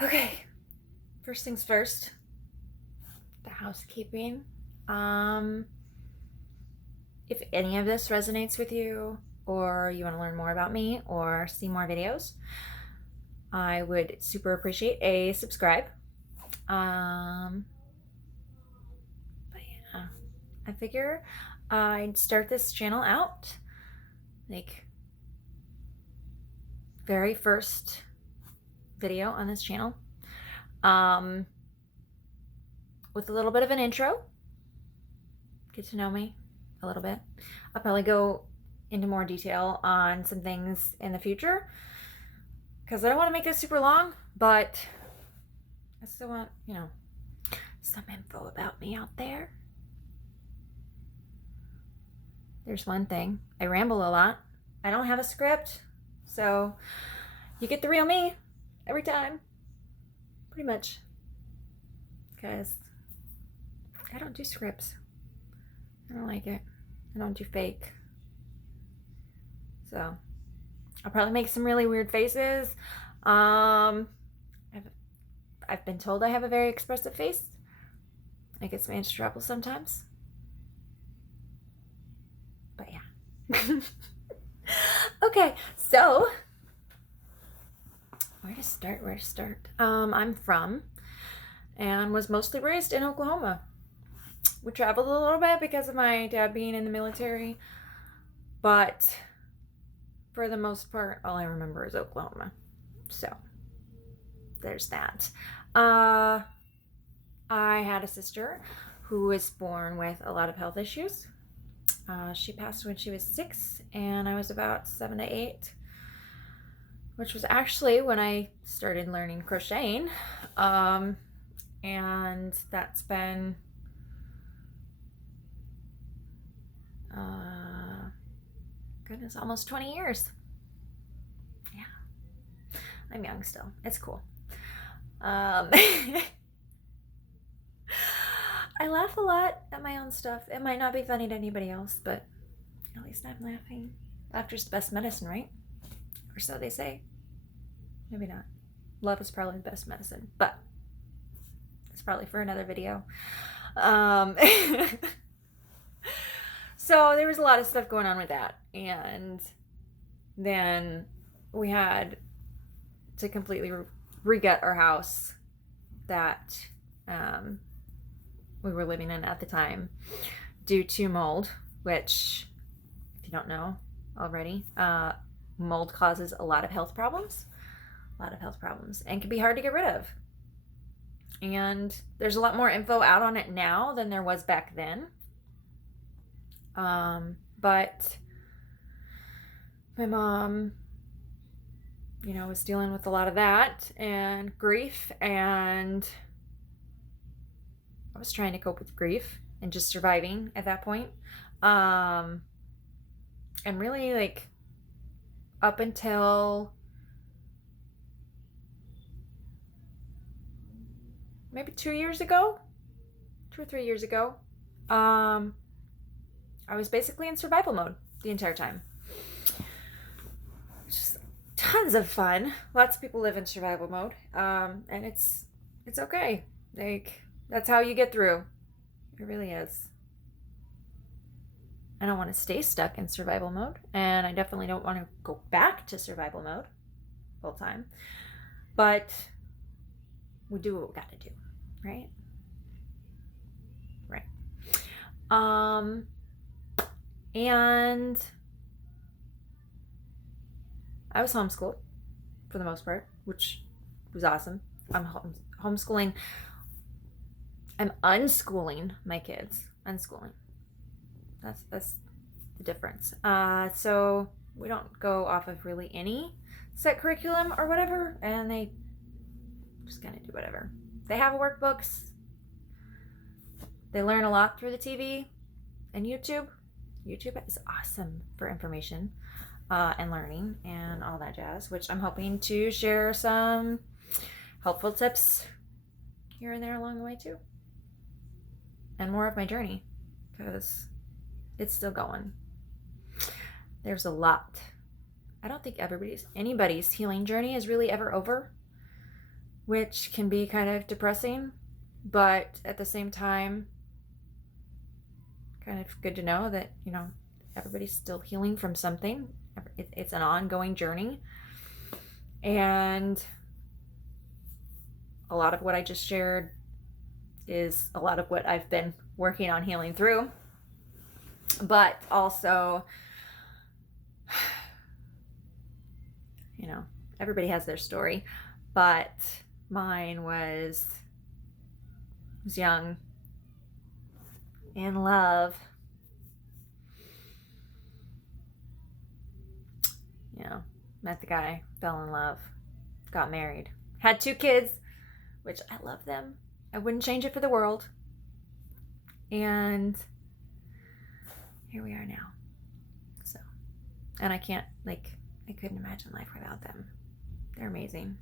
Okay, first things first, the housekeeping. If any of this resonates with you, or you want to learn more about me or see more videos, I would super appreciate a subscribe. But yeah, I figure I'd start this channel out like very first video on this channel with a little bit of an intro. Get to know me a little bit. I'll probably go into more detail on some things in the future because I don't want to make this super long, but I still want, some info about me out there. There's one thing. I ramble a lot. I don't have a script, so you get the real me every time. Pretty much. Because I don't do scripts. I don't like it. I don't do fake. So I'll probably make some really weird faces. I've been told I have a very expressive face. I get some into trouble sometimes. But yeah. Okay, so where to start? I'm from and was mostly raised in Oklahoma. We traveled a little bit because of my dad being in the military, but for the most part, all I remember is Oklahoma. So there's that. I had a sister who was born with a lot of health issues. She passed when she was 6, and I was about 7 to 8, which was actually when I started learning crocheting. And that's been goodness, almost 20 years. Yeah, I'm young still. It's cool. I laugh a lot at my own stuff. It might not be funny to anybody else, but at least I'm laughing. Laughter's the best medicine, right? Or so they say. Maybe not. Love is probably the best medicine, but it's probably for another video. So there was a lot of stuff going on with that, and then we had to completely re-gut our house that we were living in at the time due to mold, which, if you don't know already, mold causes a lot of health problems, and can be hard to get rid of. And there's a lot more info out on it now than there was back then. But my mom, was dealing with a lot of that and grief, and I was trying to cope with grief and just surviving at that point. And really, like, up until maybe 2 years ago, 2 or 3 years ago, I was basically in survival mode the entire time. Just tons of fun. Lots of people live in survival mode. And it's okay. Like, that's how you get through. It really is. I don't want to stay stuck in survival mode, and I definitely don't want to go back to survival mode full time. But we do what we got to do, right? Right. And I was homeschooled for the most part, which was awesome. I'm homeschooling. I'm unschooling my kids. Unschooling. That's the difference. So we don't go off of really any set curriculum or whatever, and they just kind of do whatever. They have workbooks. They learn a lot through the TV and YouTube. YouTube is awesome for information and learning and all that jazz, which I'm hoping to share some helpful tips here and there along the way too. And more of my journey, because it's still going. There's a lot. I don't think anybody's healing journey is really ever over. which can be kind of depressing, but at the same time, kind of good to know that, you know, everybody's still healing from something. It's an ongoing journey. And a lot of what I just shared is a lot of what I've been working on healing through. But also, you know, everybody has their story, but mine was young, in love, you know, met the guy, fell in love, got married, had 2 kids, which I love them. I wouldn't change it for the world. And here we are now. So, and I couldn't imagine life without them. They're amazing.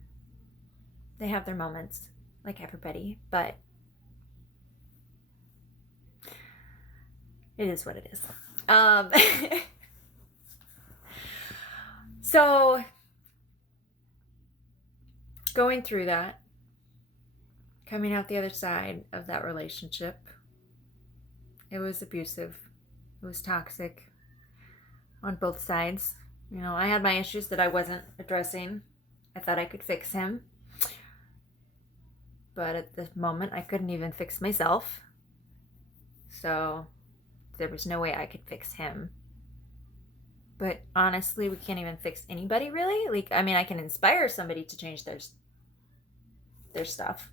They have their moments, like everybody, but it is what it is. So, going through that, coming out the other side of that relationship, it was abusive. It was toxic on both sides. You know, I had my issues that I wasn't addressing. I thought I could fix him. But at the moment, I couldn't even fix myself. So there was no way I could fix him. But honestly, we can't even fix anybody, really. Like, I mean, I can inspire somebody to change their stuff.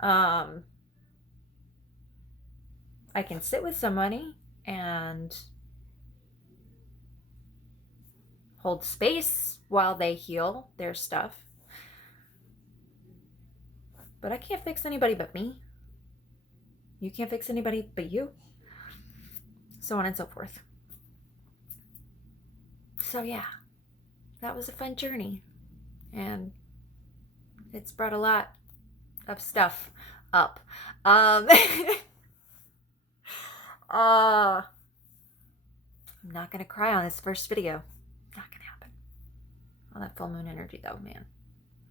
I can sit with somebody and hold space while they heal their stuff. But I can't fix anybody but me. You can't fix anybody but you. So on and so forth. So yeah, that was a fun journey. And it's brought a lot of stuff up. I'm not going to cry on this first video. Not going to happen. All that full moon energy though, man.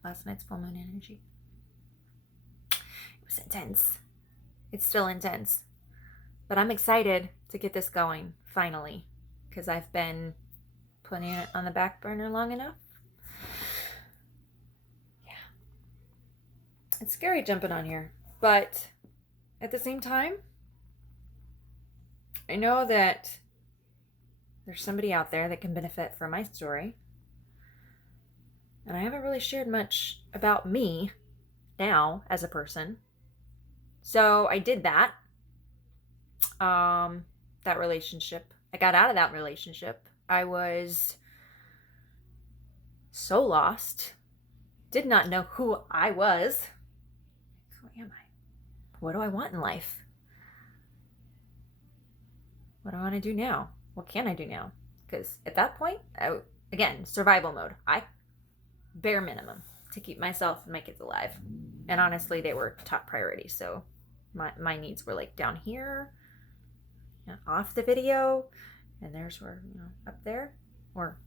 Last night's full moon energy. It was intense. It's still intense. But I'm excited to get this going, finally. Because I've been putting it on the back burner long enough. Yeah. It's scary jumping on here. But at the same time, I know that there's somebody out there that can benefit from my story. And I haven't really shared much about me now as a person. So I did that. That relationship. I got out of that relationship. I was so lost. Did not know who I was. Who am I? What do I want in life? What do I want to do now? What can I do now? Because at that point, again, survival mode. Bare minimum to keep myself and my kids alive. And honestly, they were top priority. So my needs were like down here, you know, off the video, and theirs were, you know, up there or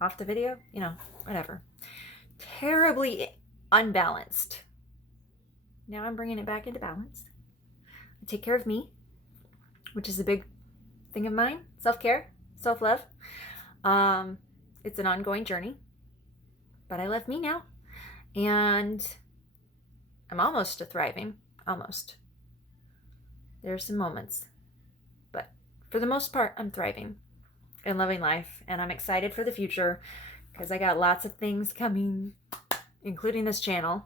off the video, you know, whatever. Terribly unbalanced. Now I'm bringing it back into balance. I take care of me, which is a big thing of mine. Self-care, self-love. It's an ongoing journey, but I love me now, and I'm almost to thriving. Almost. There's some moments, but for the most part, I'm thriving and loving life, and I'm excited for the future because I got lots of things coming, including this channel.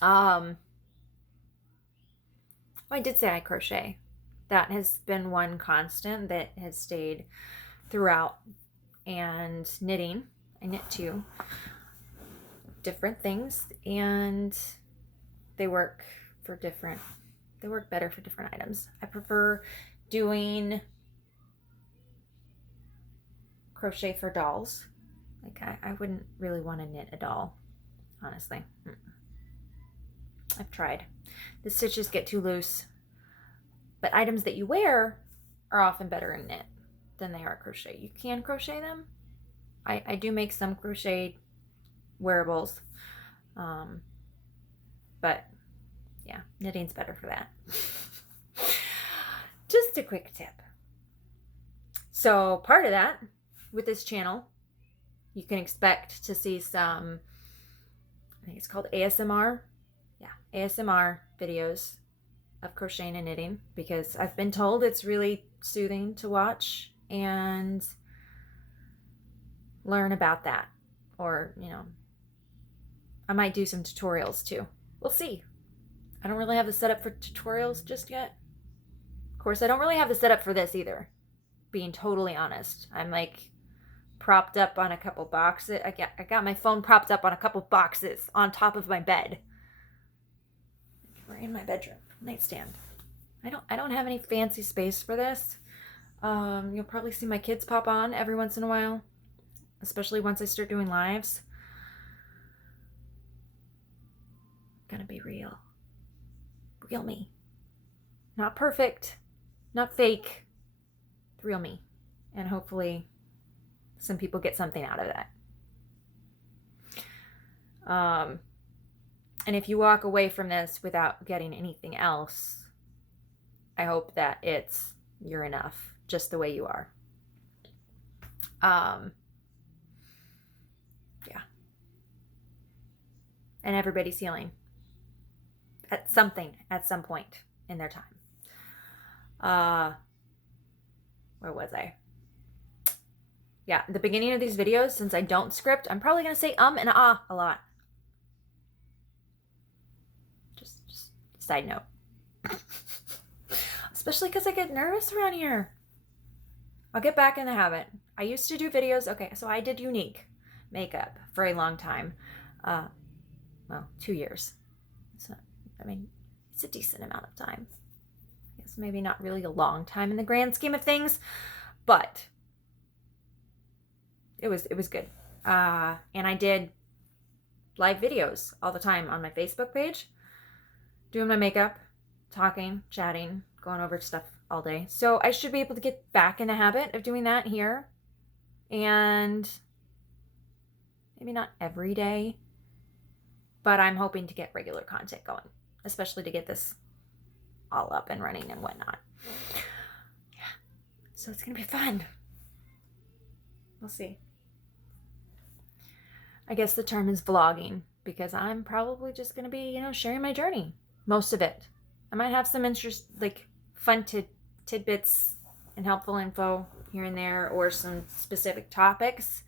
I did say I crochet. That has been one constant that has stayed throughout. And knitting, I knit too. Different things, and they work better for different items. I prefer doing crochet for dolls. Like I wouldn't really want to knit a doll, honestly. I've tried. The stitches get too loose. But items that you wear are often better in knit than they are crochet. You can crochet them. I do make some crocheted wearables. But yeah, knitting's better for that. Just a quick tip. So part of that, with this channel, you can expect to see some, I think it's called ASMR. Yeah, ASMR videos of crocheting and knitting, because I've been told it's really soothing to watch and learn about that. Or, you know, I might do some tutorials too. We'll see. I don't really have the setup for tutorials just yet. Of course, I don't really have the setup for this either, being totally honest. I'm like propped up on a couple boxes. I got my phone propped up on a couple boxes on top of my bed. We're in my bedroom nightstand. I don't have any fancy space for this. You'll probably see my kids pop on every once in a while, especially once I start doing lives. Gonna be real. Real me. Not perfect, not fake. Real me. And hopefully some people get something out of that. And if you walk away from this without getting anything else, I hope that you're enough just the way you are. Yeah. And everybody's healing at some point in their time. Where was I? Yeah, the beginning of these videos, since I don't script, I'm probably going to say and a lot. Just side note. Especially because I get nervous around here. I'll get back in the habit. I used to do videos. Okay, so I did unique makeup for a long time. Well, 2 years. It's not, it's a decent amount of time. I guess maybe not really a long time in the grand scheme of things, but it was good. And I did live videos all the time on my Facebook page, doing my makeup, talking, chatting, going over stuff all day. So I should be able to get back in the habit of doing that here. And maybe not every day, but I'm hoping to get regular content going, especially to get this all up and running and whatnot. Yeah. So it's going to be fun. We'll see. I guess the term is vlogging, because I'm probably just going to be, sharing my journey. Most of it. I might have some fun tidbits and helpful info here and there, or some specific topics.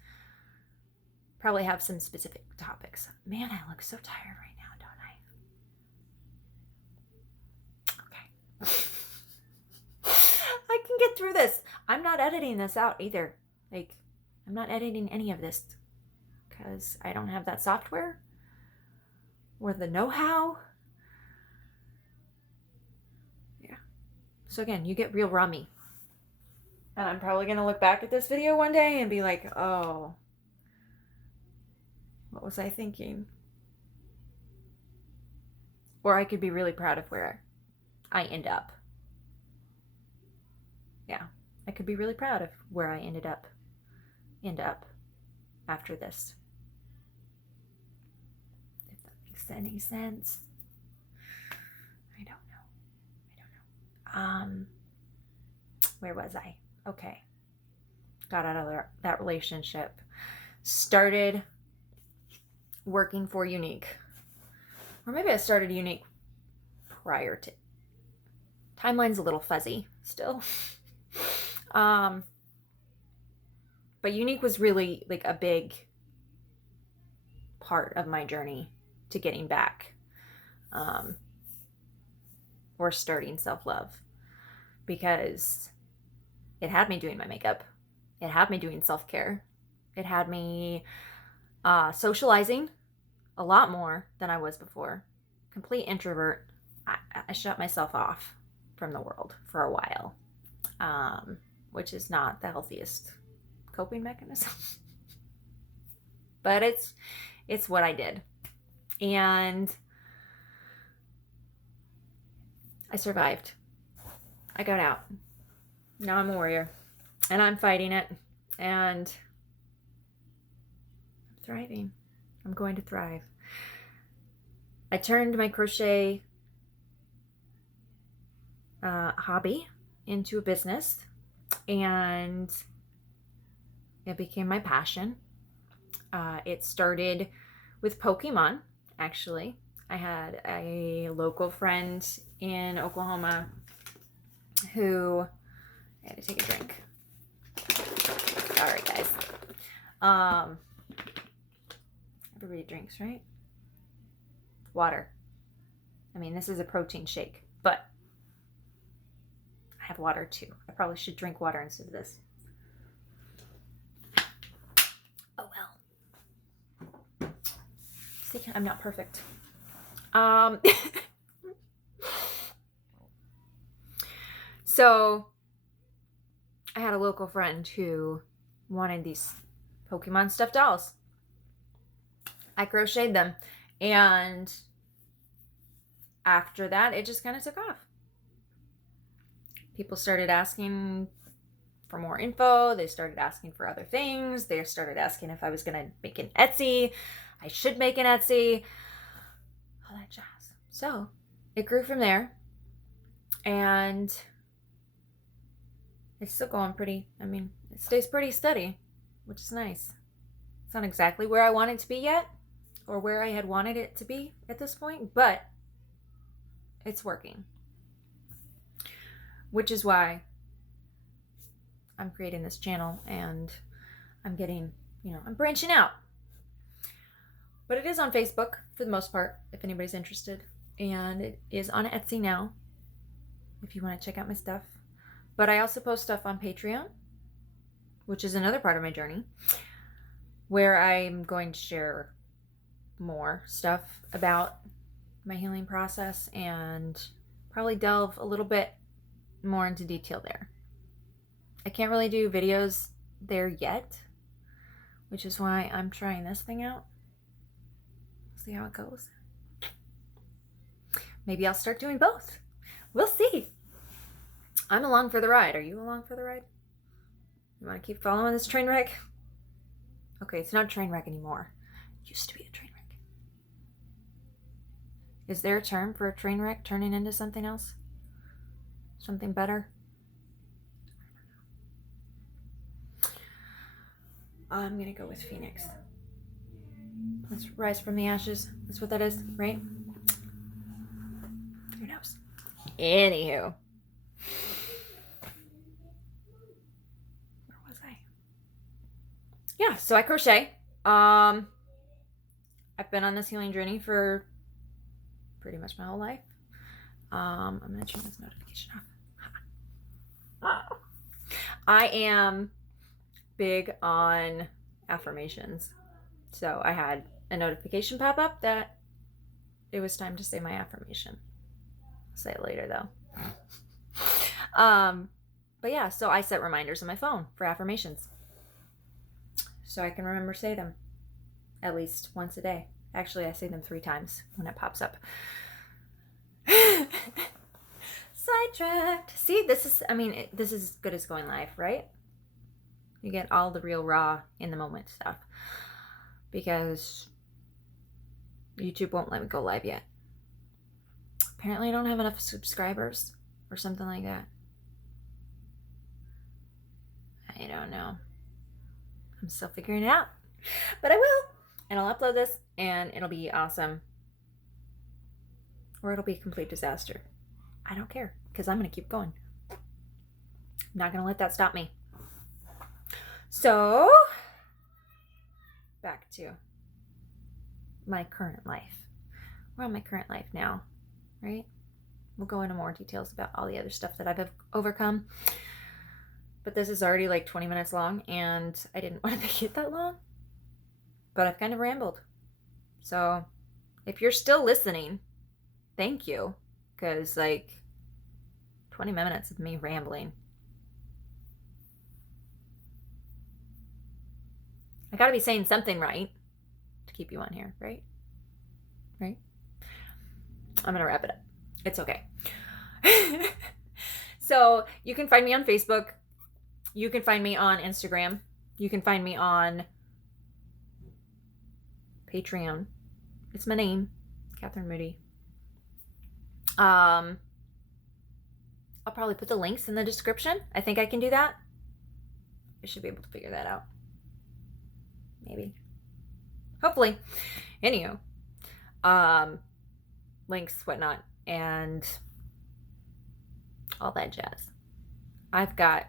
Probably have some specific topics. Man, I look so tired right now, don't I? Okay. I can get through this. I'm not editing this out either. I'm not editing any of this because I don't have that software or the know-how. Yeah. So again, you get real rummy. And I'm probably going to look back at this video one day and be like, oh, what was I thinking? Or I could be really proud of where I end up. Yeah, I could be really proud of where I end up after this. If that makes any sense. I don't know. Where was I? Okay. Got out of that relationship. Started working for Unique. Or maybe I started Unique prior to. Timeline's a little fuzzy still. But Unique was really a big part of my journey to getting back, or starting self-love, because it had me doing my makeup. It had me doing self-care. It had me socializing a lot more than I was before. Complete introvert. I shut myself off from the world for a while, which is not the healthiest coping mechanism. But it's what I did. And I survived. I got out. Now I'm a warrior. And I'm fighting it. And I'm thriving. I'm going to thrive. I turned my crochet hobby into a business, and it became my passion. It started with Pokemon, actually. I had a local friend in Oklahoma who, I had to take a drink. All right, guys. Everybody drinks, right? Water. I mean, this is a protein shake, but I have water too. I probably should drink water instead of this. Oh well. See, I'm not perfect. So I had a local friend who wanted these Pokemon stuffed dolls. I crocheted them, and after that, it just kind of took off. People started asking for more info. They started asking for other things. They started asking if I was going to make an Etsy. I should make an Etsy. All that jazz. So it grew from there, and it's still going pretty, it stays pretty steady, which is nice. It's not exactly where I want it to be yet, or where I had wanted it to be at this point, but it's working. Which is why I'm creating this channel, and I'm getting, I'm branching out. But it is on Facebook for the most part, if anybody's interested. And it is on Etsy now, if you want to check out my stuff. But I also post stuff on Patreon, which is another part of my journey, where I'm going to share more stuff about my healing process and probably delve a little bit more into detail there. I can't really do videos there yet, which is why I'm trying this thing out. See how it goes. Maybe I'll start doing both. We'll see. I'm along for the ride. Are you along for the ride? You want to keep following this train wreck? Okay, it's not a train wreck anymore. It used to be a train wreck. Is there a term for a train wreck turning into something else? Something better? I'm gonna go with Phoenix. Let's rise from the ashes. That's what that is, right? Who knows? Anywho. Where was I? Yeah, so I crochet. I've been on this healing journey for pretty much my whole life. I'm gonna turn this notification off. I am big on affirmations. So I had a notification pop up that it was time to say my affirmation. I'll say it later though. But yeah, so I set reminders on my phone for affirmations, so I can remember to say them at least once a day. Actually, I say them 3 times when it pops up. Sidetracked. See, this is as good as going live, right? You get all the real raw in the moment stuff, because YouTube won't let me go live yet. Apparently I don't have enough subscribers or something like that. I don't know. I'm still figuring it out. But I will. And I'll upload this and it'll be awesome. Or it'll be a complete disaster. I don't care, because I'm going to keep going. I'm not going to let that stop me. So, back to my current life. We're on my current life now, right? We'll go into more details about all the other stuff that I've overcome. But this is already like 20 minutes long, and I didn't want to make it that long. But I've kind of rambled. So, if you're still listening, thank you. Because, 20 minutes of me rambling. I gotta be saying something right to keep you on here, right? Right? I'm gonna wrap it up. It's okay. So, you can find me on Facebook. You can find me on Instagram. You can find me on Patreon. It's my name. Catherine Moody. I'll probably put the links in the description. I think I can do that. I should be able to figure that out. Maybe. Hopefully. Anywho. Links, whatnot, and all that jazz. I've got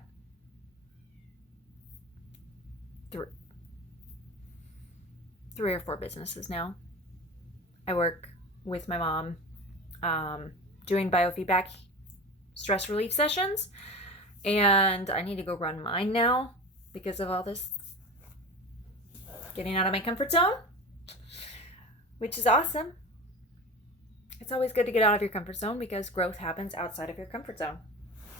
three or four businesses now. I work with my mom doing biofeedback stress relief sessions, and I need to go run mine now because of all this getting out of my comfort zone, which is awesome. It's always good to get out of your comfort zone because growth happens outside of your comfort zone.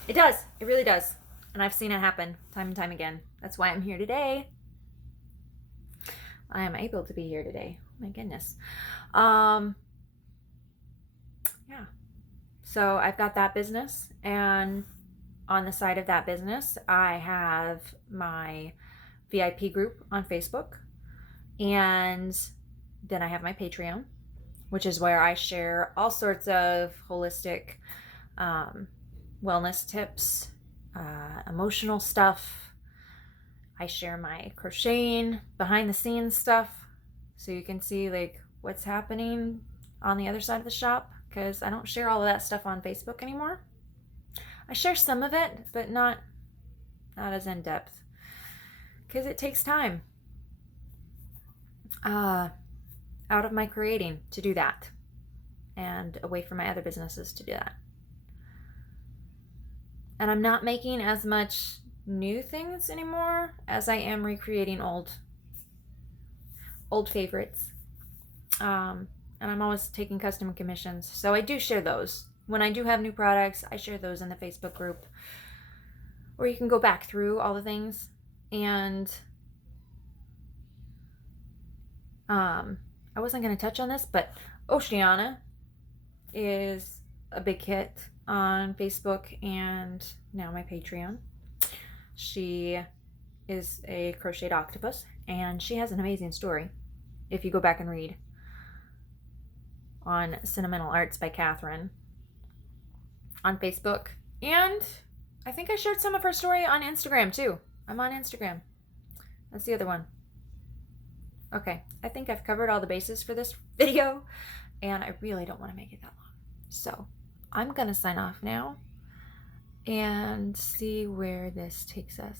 It does. It really does. And I've seen it happen time and time again. That's why I'm here today. I am able to be here today. Oh my goodness. Yeah. So I've got that business, and on the side of that business, I have my VIP group on Facebook, and then I have my Patreon, which is where I share all sorts of holistic wellness tips, emotional stuff. I share my crocheting behind the scenes stuff so you can see like what's happening on the other side of the shop, because I don't share all of that stuff on Facebook anymore. I share some of it, but not as in depth, because it takes time out of my creating to do that, and away from my other businesses to do that. And I'm not making as much new things anymore as I am recreating old favorites. And I'm always taking custom commissions, so I do share those. When I do have new products, I share those in the Facebook group, where you can go back through all the things. And I wasn't going to touch on this, but Oceana is a big hit on Facebook and now my Patreon. She is a crocheted octopus, and she has an amazing story if you go back and read on Sentimental Arts by Catherine on Facebook. And I think I shared some of her story on Instagram too. I'm on Instagram. That's the other one. Okay, I think I've covered all the bases for this video, and I really don't want to make it that long. So I'm gonna sign off now and see where this takes us.